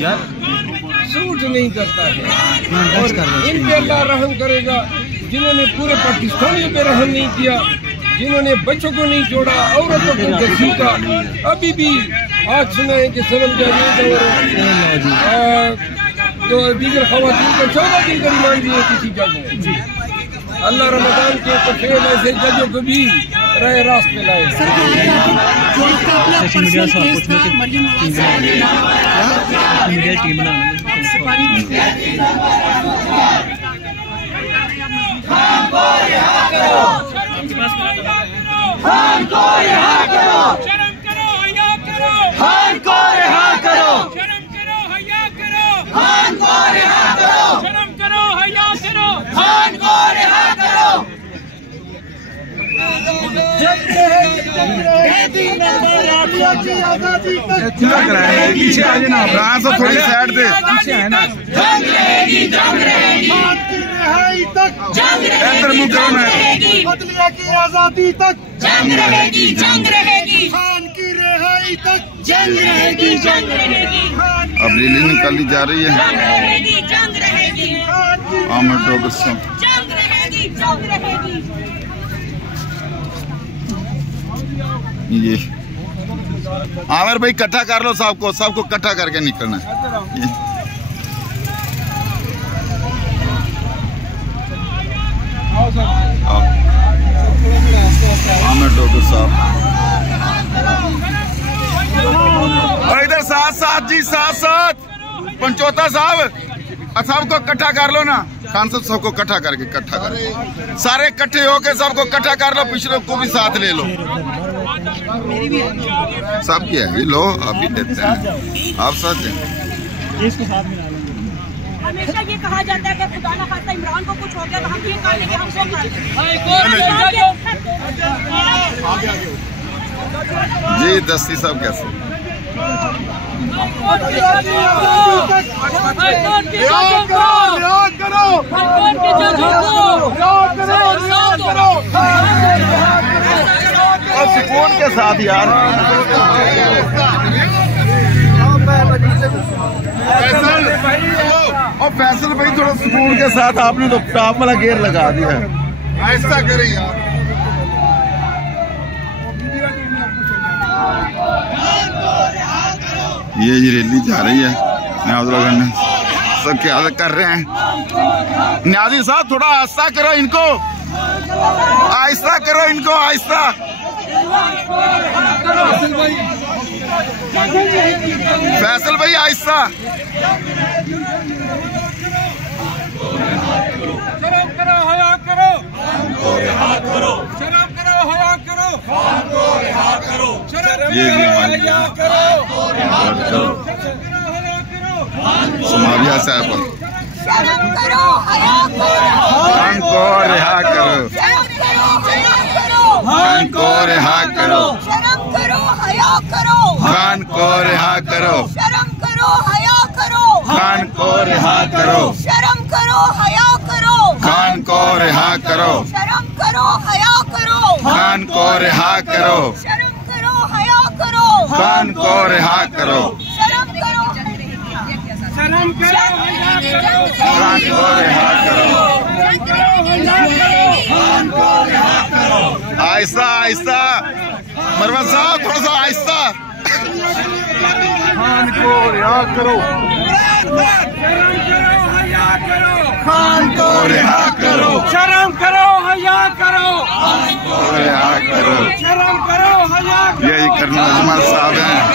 Suit नहीं करता है। और इन पे अल्लाह रहम करेगा जिन्होंने पूरे पाकिस्तानियों पे रहम नहीं किया, जिन्होंने बच्चों को नहीं छोड़ा, औरतों को घसीटा। अभी भी आज सुना है कि सनम जावेद और तो दीगर खवातीन को 14 दिन का रिमांड दिए किसी जज ने। अल्लाह रमजान के तो फिर ऐसे जजों को भी रहे रास्त पे लाए। पीछे आ जाना, थोड़ी साइड पे पीछे है ना। जंग रहेगी, जंग रहेगी, जंग रहेगी, बदलिया की आजादी तक जंग रहेगी, जंग रहेगी, खान की रिहाई तक जंग रहेगी, जंग रहेगी, अब रैली निकाली जा रही है। जंग रहेगी, जंग रहेगी, आमिर डॉक्टर साहब जंग रहेगी, जंग रहेगी। ये आमिर भाई इकट्ठा कर लो, सबको इकट्ठा करके निकलना है। आमिर डॉक्टर साहब इधर साथ जी, साथ पंचोता साहब सबको इकट्ठा कर लो ना। खान साहब सबको इकट्ठा करके सारे इकट्ठे होके सबको इकट्ठा कर लो, पिछले को भी साथ ले लो। सब क्या है लो, अभी देते हैं आप साथ दें। हमेशा ये कहा जाता है कि खुदा ना खास्ता इमरान को कुछ हो गया तो हम ये कह लेंगे हमसे जी। दस्ती साहब कैसे और सुकून के साथ यार। और फैसल भाई थोड़ा सुकून के साथ, आपने तो टॉप वाला गेयर लगा दिया। ऐसा करे यार। ये रैली जा रही है न्याज़ सब क्या कर रहे हैं। न्याज़ी साहब थोड़ा आहिस्ता करो इनको, आहिस्ता करो इनको, आहिस्ता। फैसल भाई आहिस्ता। शर्म करो, हया करो, शर्म करो, हया करो, ये समाविया साहब शर्म करो, हया करो, खान को रिहा करो, खान को रिहा करो, शर्म करो, हया करो, खान को रिहा करो, शर्म करो, हया करो, खान को रिहा करो, शर्म करो, हया करो, खान को रिहा करो, शर्म करो, हया करो, खान को रिहा करो, शर्म करो, हया करो, खान को रिहा करो, शर्म करो, शर्म करो, खान को रिहा करो। आहिस्ता आहिस्ता, मरवा साहब थोड़ा सा आहिस्ता। खान को रिहा करो, खान को रिहा करो, शर्म करो, हया करो, रिहा करो। शर्म करो, हया करो। यही करना अजमल साहब हैं।